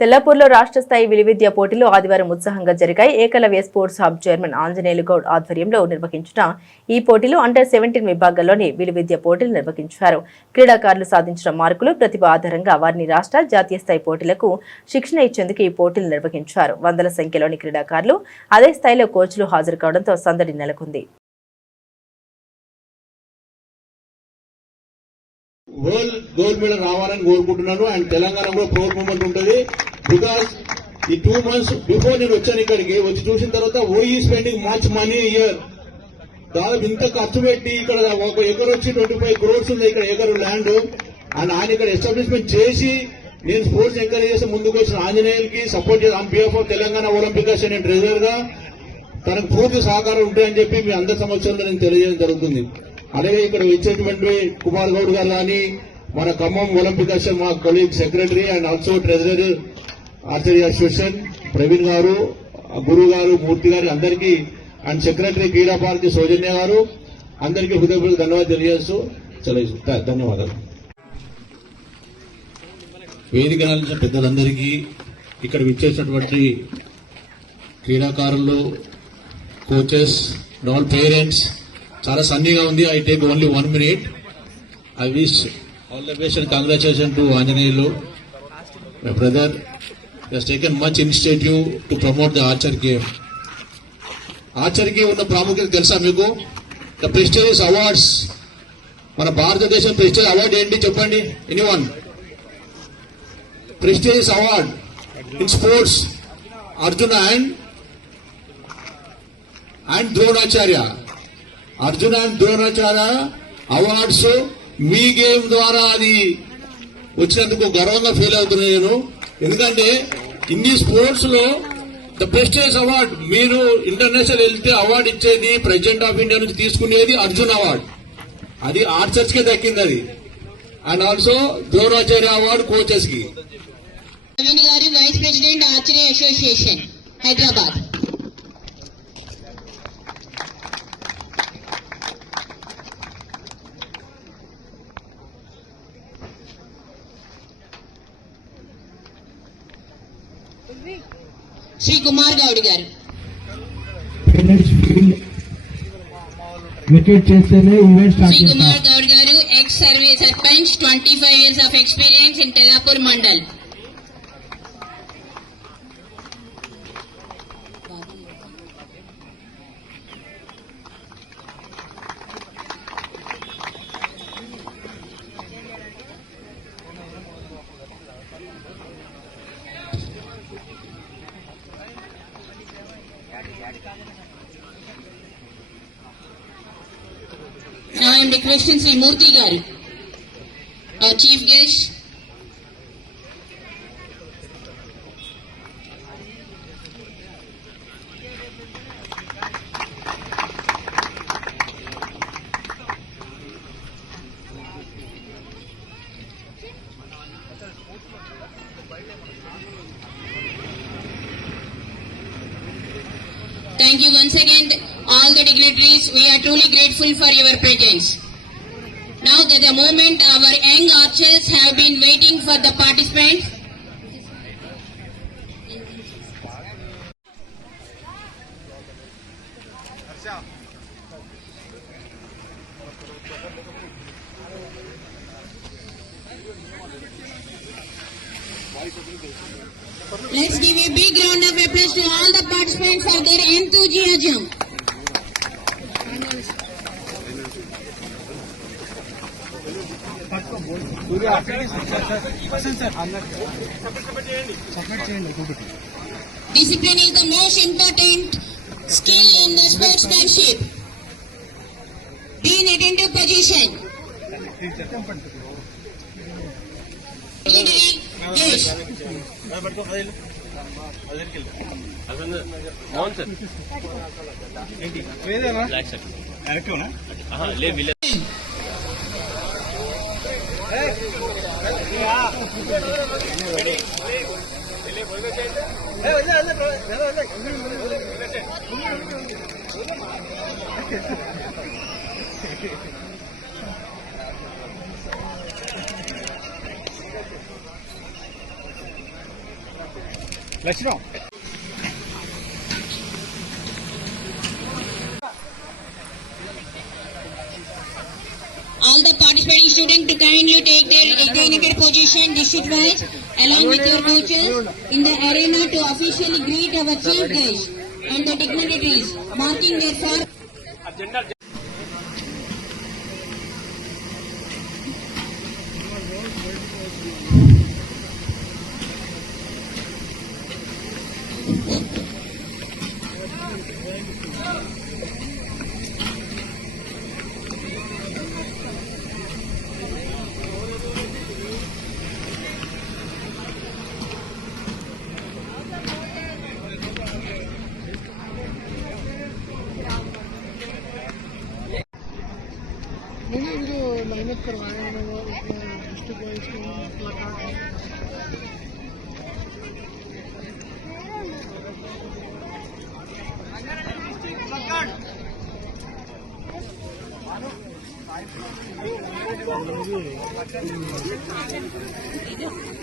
తెల్లపూర్లో రాష్ట్ర స్థాయి విలువిద్య పోటీలు ఆదివారం ఉత్సాహంగా జరిగాయి. Ekalavya sports hub chairman Anjaneyulu Goud ఆధ్వర్యంలో నిర్వహించిన ఈ పోటీలు అండర్ 17 విభాగాల్లోని విలువిద్య పోటీలు నిర్వహించారు. క్రీడాకారులు సాధించిన మార్కులు, ప్రతిభ ఆధారంగా వారిని రాష్ట్ర, జాతీయ స్థాయి పోటీలకు శిక్షణ ఇచ్చేందుకు ఈ పోటీలు నిర్వహించారు. వందల సంఖ్యలోని క్రీడాకారులు, అదే స్థాయిలో కోచ్లు హాజరు కావడంతో సందడి నెలకొంది. వరల్డ్ గోల్డ్ మెడల్ రావాలని కోరుకుంటున్నాను. అండ్ తెలంగాణ కూడా ప్రౌడ్ మూమెంట్ ఉంటుంది. బికాస్ ఈ 2 months బిఫోర్ నేను వచ్చాను ఇక్కడికి. వచ్చి చూసిన తర్వాత OE spending much money year. దాదాపు ఇంత ఖర్చు పెట్టి ఇక్కడ ఒక ఎకర్ వచ్చి 25 crores ఉంది ఇక్కడ ఎకరు ల్యాండ్. అండ్ ఆయన ఇక్కడ ఎస్టాబ్లిష్మెంట్ చేసి నేను స్పోర్ట్స్ ఎంకరేజ్ చేసి ముందుకు వచ్చిన ఆంజనేయులకి సపోర్ట్ చేసి on behalf of Telangana Olympic association treasurer గా తనకు పూర్తి సహకారం ఉంటాయని చెప్పి మీ అందరి సమక్షంలో నేను తెలియజేయడం జరుగుతుంది. అలాగే ఇక్కడ వచ్చేటువంటి కుమార్ గౌడ్ గారు కానీ, మన ఖమ్మం ఒలింపిక్ అసోసియేషన్ మా colleague secretary and also treasurer archery association Praveen గారు, గురు గారు, మూర్తి గారు అందరికీ, అండ్ సెక్రటరీ క్రీడా భారతి సౌజన్య గారు అందరికీ హృదయపూర్వక ధన్యవాదాలు తెలియజేస్తూ ధన్యవాదాలు. వేదిక పెద్దలందరికీ, ఇక్కడ విచ్చేసినటువంటి క్రీడాకారులు, కోచెస్, ఆల్ పేరెంట్స్, చాలా సన్నీగా ఉంది. I take only 1 minute. I wish all the best and congratulation to Anjaneyulu. My brother has taken much initiative to promote the archer game. ఆర్చర్కి ఉన్న ప్రాముఖ్యత తెలుసా మీకు? The prestigious awards. మన భారతదేశం ప్రెస్టీజియస్ అవార్డు ఏంటి చెప్పండి? Anyone? Prestigious award in sports Arjuna and Dronacharya. Arjuna and Dronacharya awards మీ గేమ్ ద్వారా అది వచ్చినందుకు గర్వంగా ఫీల్ అవుతున్నాను నేను. ఎందుకంటే ఇన్ని స్పోర్ట్స్ లో ద ప్రెస్టీజియస్ అవార్డ్, మీరు ఇంటర్నేషనల్ వెళ్తే అవార్డు ఇచ్చేది ప్రెసిడెంట్ ఆఫ్ ఇండియా నుంచి తీసుకునేది అర్జున్ అవార్డ్. అది ఆర్చర్స్ కే దక్కింది అది. And also Dronacharya award coaches కి. Vice president archery association Hyderabad. Shri Kumar Goud గారు. శ్రీ కుమార్ గౌడ్ గారు ex service sarpanch, 25 years of experience in Tellapur Mandal. Now I am requesting Sri Murthy Garu, our chief guest. Thank you once again, all the dignitaries. We are truly grateful for your presence. Now that the moment our young archers have been waiting for the participants. Let's give a big round of applause to all the participants for their enthusiasm. Discipline is the most important skill in the sportsmanship. Be in attentive position. Yes. All the participating students to kindly take their designated position district-wise along with your coaches in the arena to officially greet our chief guests and the dignitaries marking their far. नहीं जो मेहनत करवाए हैं वो district wise placard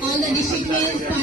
All the district-wise